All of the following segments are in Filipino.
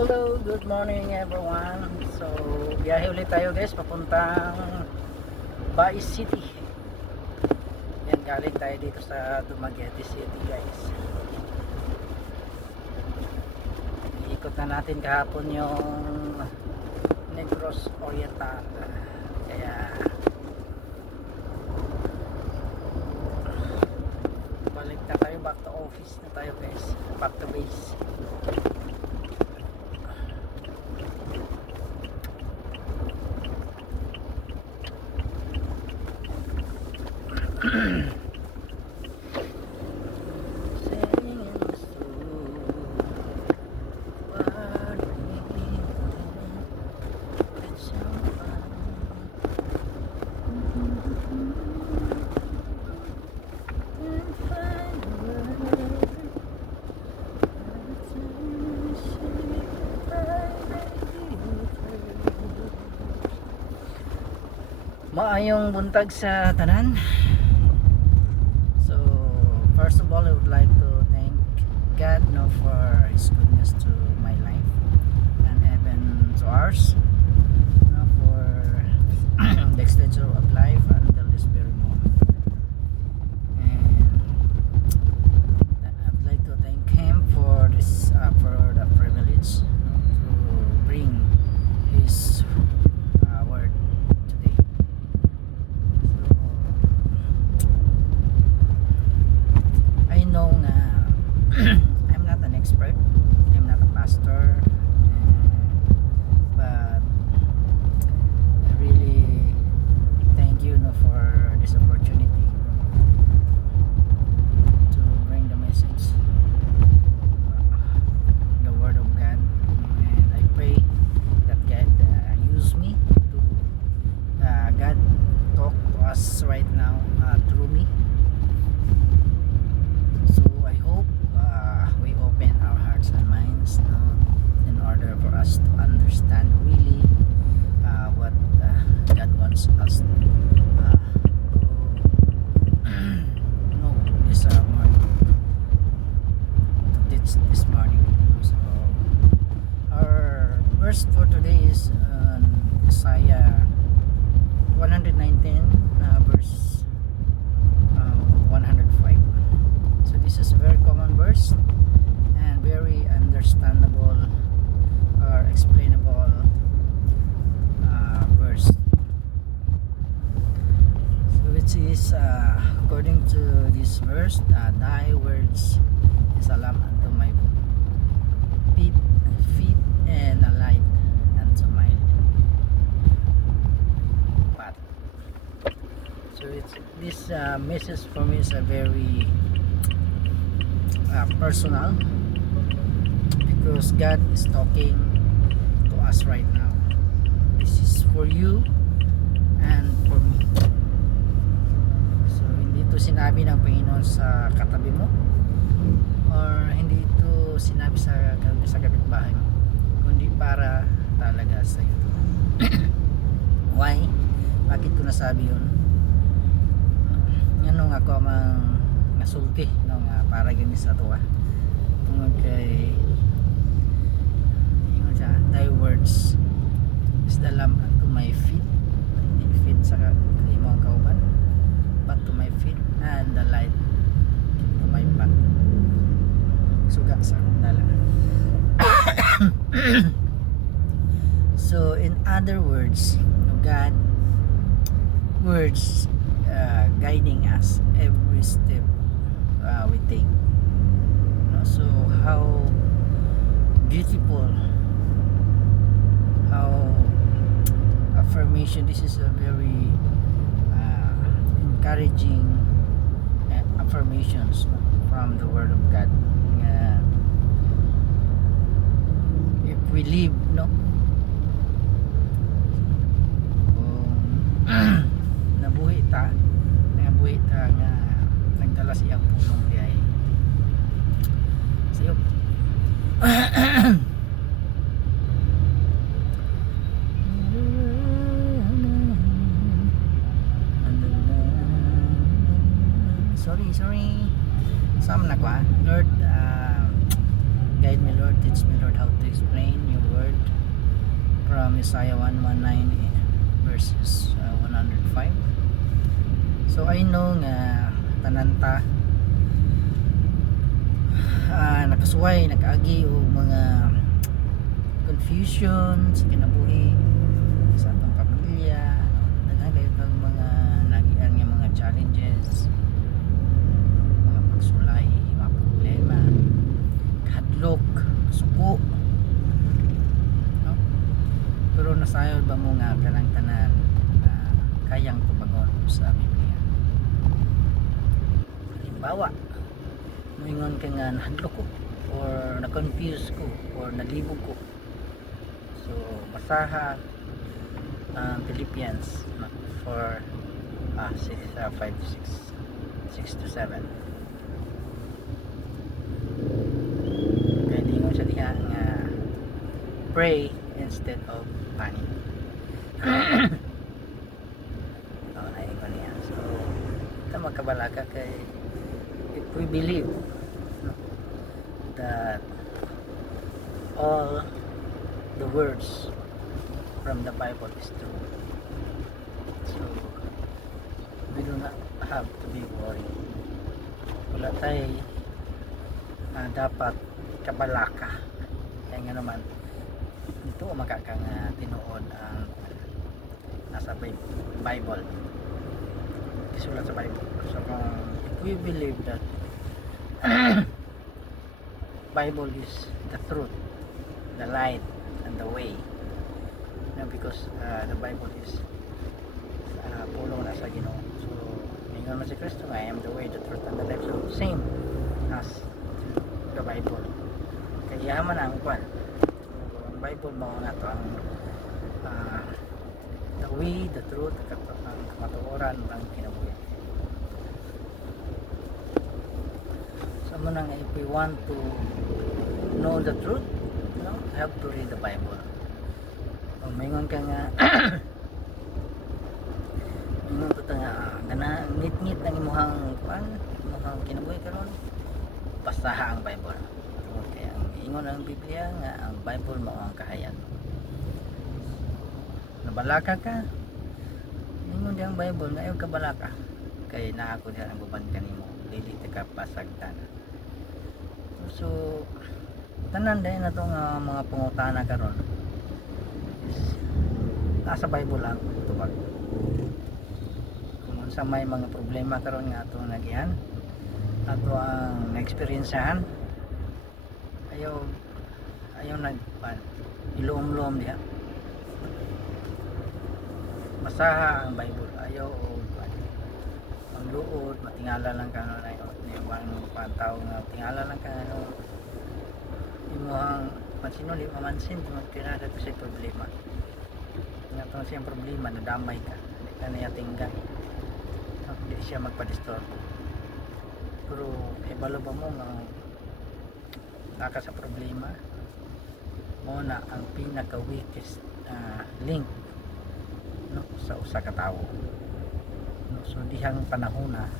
Hello, good morning everyone. So, biyahe ulit tayo guys papuntang Baez City. Yan, galing tayo dito sa Dumaguete City guys. Iikot na natin kahapon yung Negros Oriental. Kaya balik na tayo, back to office na tayo guys. Back to base. Maayong buntag sa tanan. So first of all, I would like to thank God for His goodness to my life and even to ours, for the extension of life until this very moment. And I would like to thank Him for this for the privilege to bring His word today. I know na I'm not an expert, I'm not a pastor, but I really thank you for this opportunity to bring the message, the word of God, and I pray that God use me to God talk to us right now through me. So I hope we open our hearts and minds in order for us to understand really what God wants us to know this morning, to teach this morning. So our verse for today is Isaiah 119 verse 105. So this is a very common verse and very understandable or explainable verse. So which is according to this verse, thy words is a lamp unto my feet and a light unto my path. So it's this message for me is a very personal, because God is talking to us right now. This is for you and for me. So hindi ito sinabi ng Panginoon sa katabi mo, or hindi ito sinabi sa kapitbahay mo, kundi para talaga sa iyo. Why? Bakit ko nasabi yun? Yan nung ako mang nasulti nung para gani sa tuwa tungod kay ingon siya, thy words is the lamp unto my feet, hindi feet sa imong kauban, but to my feet, and the light to my path. Suga sa dala. So in other words, God words guiding us every step we take. So how beautiful, how affirmation. This is a very encouraging affirmations from the Word of God. If we live, nabuhi ta nga nagdala siyang pulong diay sayop. sorry sama na ko Lord, guide me Lord, teach me Lord how to explain your word from Isaiah 119 verses 105. So I know nga tananta nakasuway, nakaagi o mga confusion sa kinabuhi sa atong pamilya, daghan kayo ng mga nagian nga mga challenges, mga pagsulay, mga problema, kahadlok, suko, no? Pero nasayod ba mo nga kanang tanan kayang tumagon sa Biblia? Halimbawa, moingon ka nga nahadlok ko or na-confuse ko or nalibog ko, so basaha Philippians 4 5 to 6 to 7. Kaya dingon siya diha nga pray instead of panic. Naingon niya. So ito magkabalaka kay if we believe that all the words from the Bible is true, so we do not have to be worried. Wala tayo dapat kabalaka. Kaya nga naman ito makakang tinuod ang nasa Bible, isulat sa Bible. So if we believe that Bible is the truth, the light, and the way, because the Bible is pulong na sa Ginoo. So ingon man si Kristo nga, I am the way, the truth, and the life. So same as the Bible. Kaya man ang kwan. So ang Bible mo na to ang the way, the truth, ang kamatuoran ng kinabuhi. So muna nga, if we want to know the truth, you know, you have to read the Bible. O mayroon ka nga mayroon to nga gana ngit-ngit ng imuhang kuan, imuhang kinabuhi karon, basaha ang Bible. Kaya ang ingon ang Biblia nga ang Bible mao ang kahayag. Nabalaka ka, ingon di ang Bible nga ayaw ka balaka, kay naa ako diha ang guban kanimo, dili ta ka pasagdan. So tanan dahil na itong mga pangutana karon is nasa Bible lang tubag. Kung sa may mga problema karon nga atong nagihan, ato ang na-experiencehan, ayaw ilum-lum diha, basaha ang Bible, ayaw ang luod matingala lang ka na yung pantaw nga tingala lang ka imuhang mansino di mamansin kung kinada ko sa problema nga itong siyang problema nadamay ka, hindi ka nayatinggan, hindi siya magpa-disturbo. Pero ibalo ba mo nga naka sa problema mo na ang pinaka weakest link, no, sa usa ka tawo, no? So dihang panahon na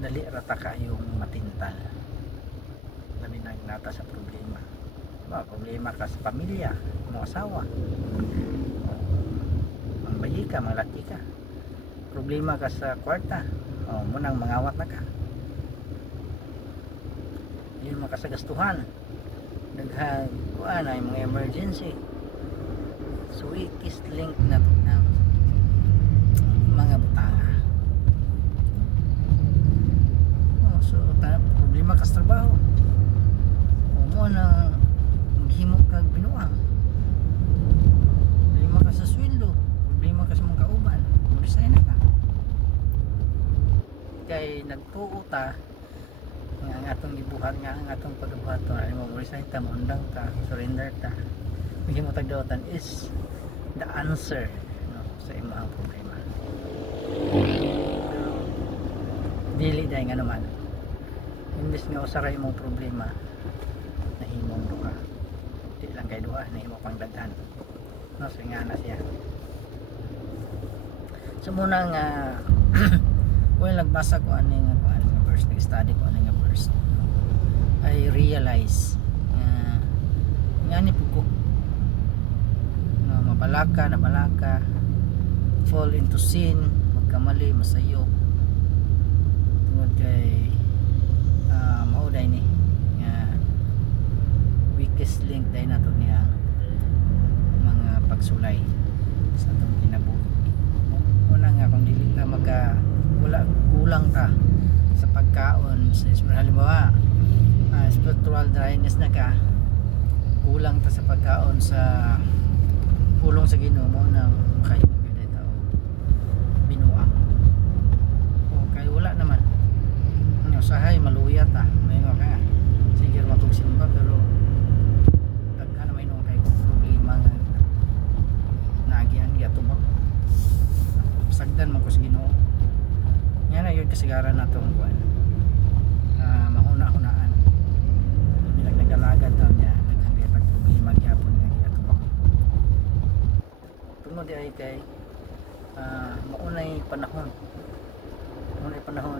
dali rata kayong matintal, labi nagnata sa problema. Problema ka sa pamilya, mga asawa, ang bayi ka, malaki ka, problema ka sa kwarta, munang mangawat na ka, yun makasagastuhan, naghag kuan ay mga emergency. So weakest link na to ng mga butanga. So problema ka sa trabaho, mo na maghimo kag binuang, problema ka sa sweldo, problema ka sa mga kauban, mag-resign na ka kay nagtuo ta nga ang atong gibuhat, nga ang atong pagbuhat to ay mo resign ta, maundang ta, surrender ta, maghimo tag daotan is the answer, no, sa imong problema. Pero dili dai nga naman, imbes nga usaray imong problema nahimong duha, di lang kay duha, nahimo pang daghan, no, so nga na siya. So muna nga well, nagbasa ko ano nga verse, nag-study ko ano nga verse, I realize nga ni po ko na balaka, fall into sin, magkamali, masayo tungod kay mauday ni nga weakest link dahil nato niya mga pagsulay sa atong kinabuhi. Una nga kung dili ka wala kulang ka sa pagkaon sa halimbawa spiritual dryness na ka, kulang ta sa pagkaon sa pulong sa Ginoo mo nang makahimo gyud ta og binuang o kay wala naman ano sahay maluya ta mayo ka sige matugsin ba pero daghan na may nung kay problema nga naagian gato ba sagdan man ko sa Ginoo yan na yun kasagaran natong kuan mahuna-hunaan nilang nagalagad daw niya naghangay pag problema gyapon nga gato ba tungod di ay kay maunay panahon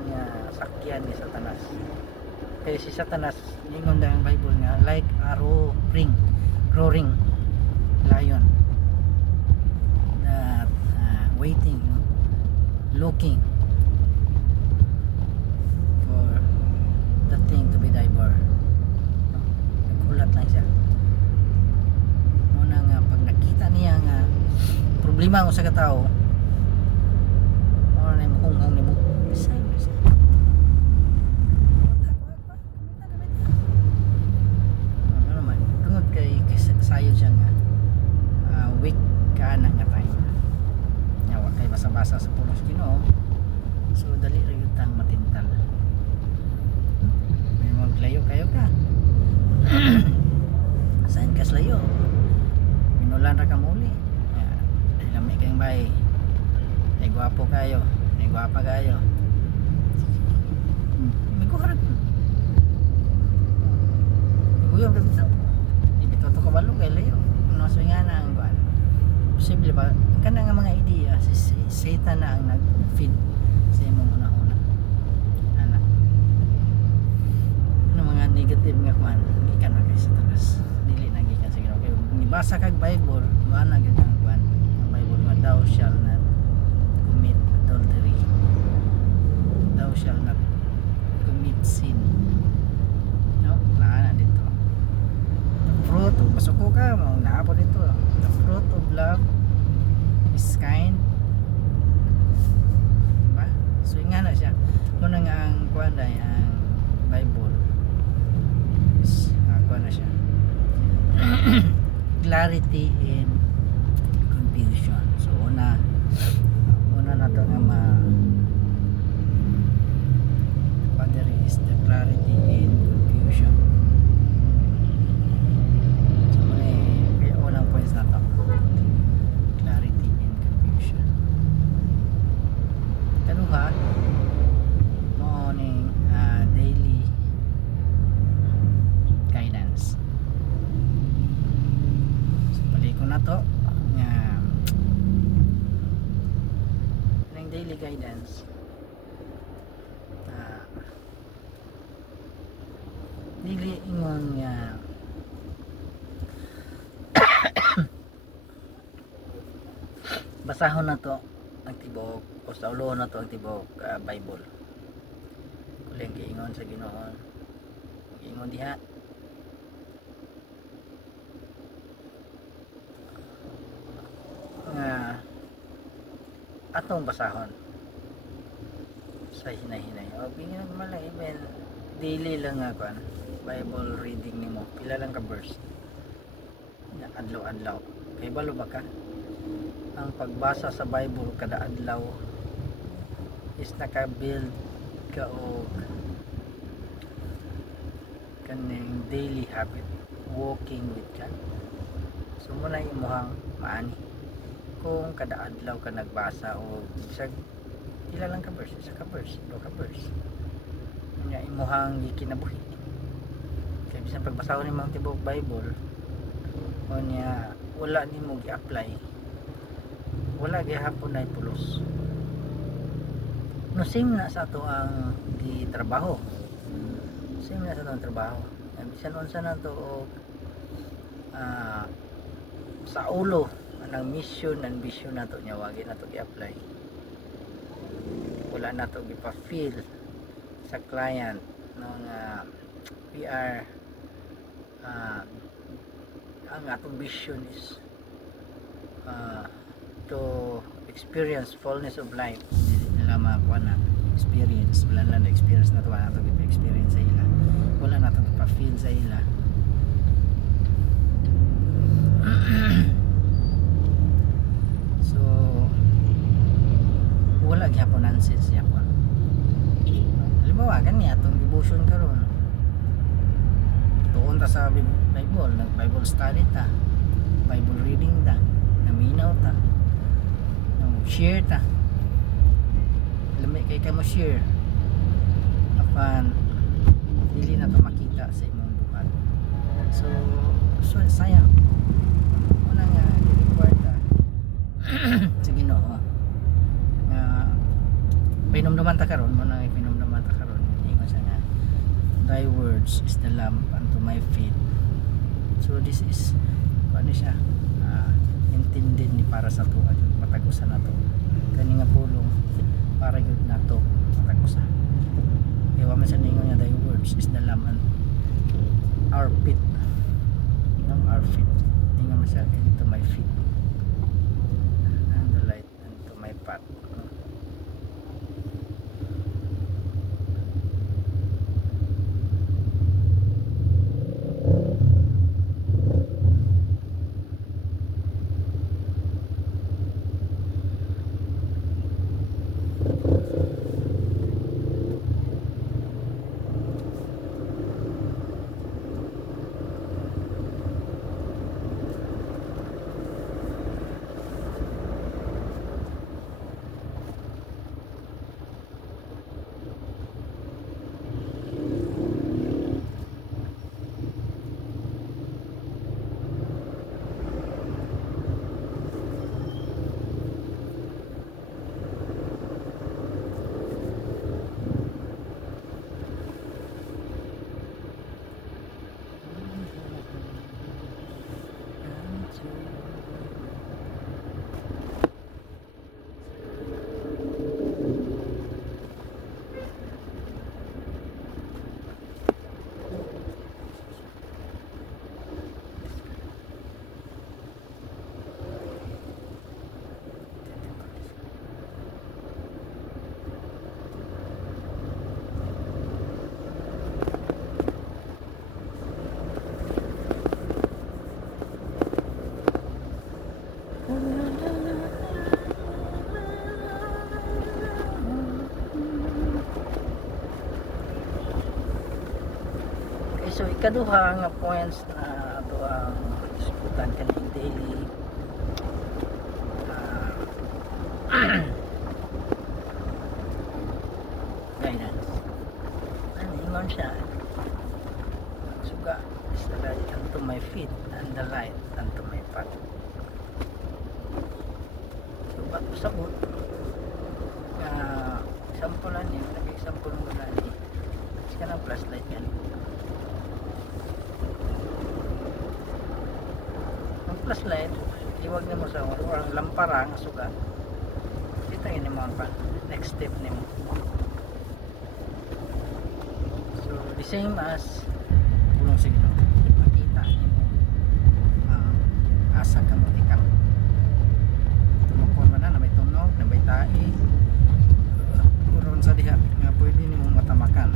nga sakyan ni Satanas kay si Satanas ningon da ang Bible nga like a roaring lion that waiting looking for the thing to be devoured. Nagkulat lang siya muna nga pag nakita niya nga problema ko sa katao na yung hunghong ni mo ano naman tungod kay sayo siya nga weak ka na nga tayo yawa kay basa-basa sa pulos Ginoo so dali rin tang matintal may maglayo kayo ka saan kas layo minulan ra ka muli lami kayong bay ay gwapo kayo ay gwapa kayo may kuharap kuyo ibito to kabalo kay layo no so nga na ang kuan posible ba kana nga mga ideya si Satan na ang nag-feed sa imong una-una ana ano mga negative nga kuan gikan na kay Satanas dili na gikan sa Ginoo kay nibasa kag Bible mana gyud ang kuan ang Bible nga thou shall not commit adultery thou shall not commit sin no naa dito the fruit of masuko ka mo naa po dito the fruit of love is kind diba so nga na siya muna nga ang kuan dai ang Bible is kuan na siya clarity in confusion so una na to nga there is the clarity in confusion so may unang points na to clarity in confusion kanuha morning daily guidance so balik ko na to nga ng daily guidance dili ingon nga basahon na to ang tibok o sa ulo na to ang tibok Bible kuling giingon sa Ginoo giingon diha nga atong basahon sa hinay-hinay o bingin malay even daily lang nga kuan Bible reading nimo pila lang ka verse adlaw-adlaw kay balo ba ka ang pagbasa sa Bible kada adlaw is naka-build ka og kaning daily habit walking with God so muna imuhang maani kung kada adlaw ka nagbasa o bisag pila lang ka verse isa ka verse do ka verse nya imuhang gikinabuhi kay bisan pagbasahon nimo ang tibuok Bible o nya wala nimo gi-apply wala gihapon ay pulos no same na sa ato ang gitrabaho same na sa ato ang trabaho bisan unsa na to og sa ulo ng mission and vision nato nya wagi nato i-apply. Wala nato gipa-feel sa client nang we are ang atong vision is to experience fullness of life. Dili nila makuha na experience, wala na experience na to, wala na to experience sa ila, wala na to pa-feel sa ila. So wala gyapon nonsense gyapon. Halimbawa kani atong devotion karon, tuon ta sa Bible, nag Bible study ta, Bible reading ta, naminaw ta, share ta, lamay kay mo share apan dili na to makita sa imong buhat. So sayang una nga required ta sa Ginoo nga pinumduman ta karon, mo na pinumduman ta karon, ingon siya nga thy words is the lamp unto my feet. So this is ano siya, intended ni para sa to at matagusan nato kani nga pulong para gyud nato matagusan. Kaya wa man sa ningon nga thy words is the lamp unto our feet, no, our feet, tingnan mo siya into my feet and the light unto my path. So ikaduha nga points na ato ang diskutan kaning daily guidance. Ano ingon siya, suga is the light unto my feet and the light unto my path. So ba't usabot sampulan niya, nag-example mo na ni ka ng flashlight yan. Ang flashlight iwag na mo sa orang lampara nga sugat, kita yun mo pa next step nimo. So the same as pulong sa Ginoo, makita nimo asa ka mo ikaw tumukon man na may tunog na may tae kuron sa diha nga pwede nimo matamakan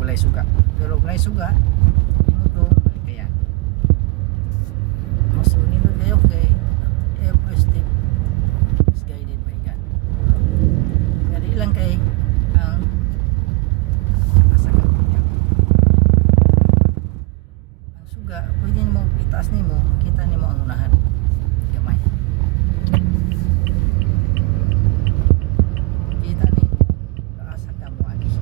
walay suga, pero kung may suga imo to kaya masunod kayo kay every step is guided by God. Hindi lang kay ang asa ka niya ang suga pwede mo itaas nimo, kita nimo ang unahan gamay, kita nimo asa ka mo agi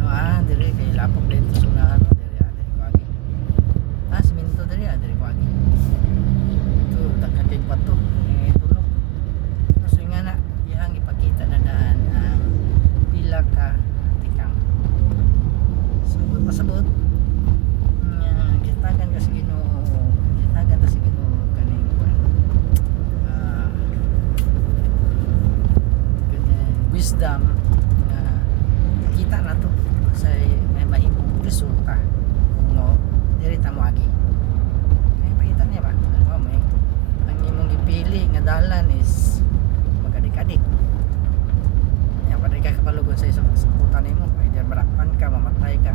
no, dire kay lapok dito sa unahan, dire ate ko wisdom nga kita na to sa may mahimong resulta kung mo diri ta moagi. Kaya pakita niya ba? Ano may ang imong gipili nga dalan is magadik-adik. Ya paday ka kapalugon sa isang saputan nimo, pwede marakpan ka, mamatay ka,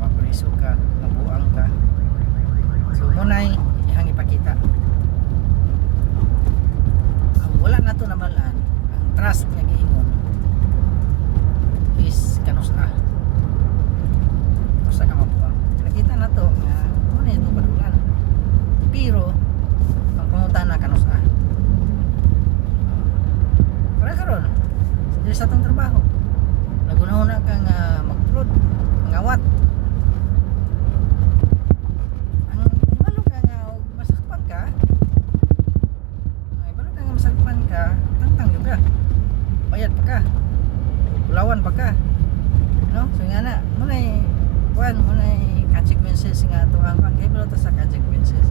mapuliso ka, mabuang ka. So munay ihang ipakita. Ang wala na to namalaan, ang trust nga giingon is kanusa. Kanusa ka mabuang. Nakita na to nga muna ito padulan. Pero ang pangutana kanusa. Para karon sa atong trabaho. Nagunahuna ka nga mag-prod, mangawat. Ang ibalo ka nga masakpan ka. Ang ibalo ka nga masakpan ka, tangtang yun ka. Bayad pa ka. Kulawan pa ka. No? So nga na, munay consequences nga ito ang ibalo to sa consequences.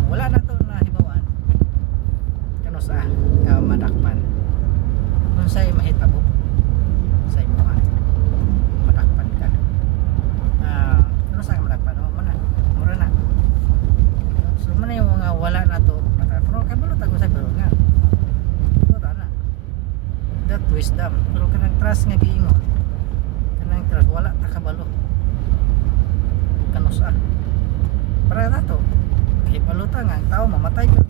Ang wala na to na hibawan. Kanusa ka madakpan. Kung sa'yo mahitabo sa imuha madakpan ka ano sa'yo madakpan mura na so man yung mga wala na to pero kabalo tago sa pero nga ito na that wisdom pero kanang trust nga giingon kanang trust wala ta kabalo kanusa para na to kahit baluta nga ang tao mamatay yun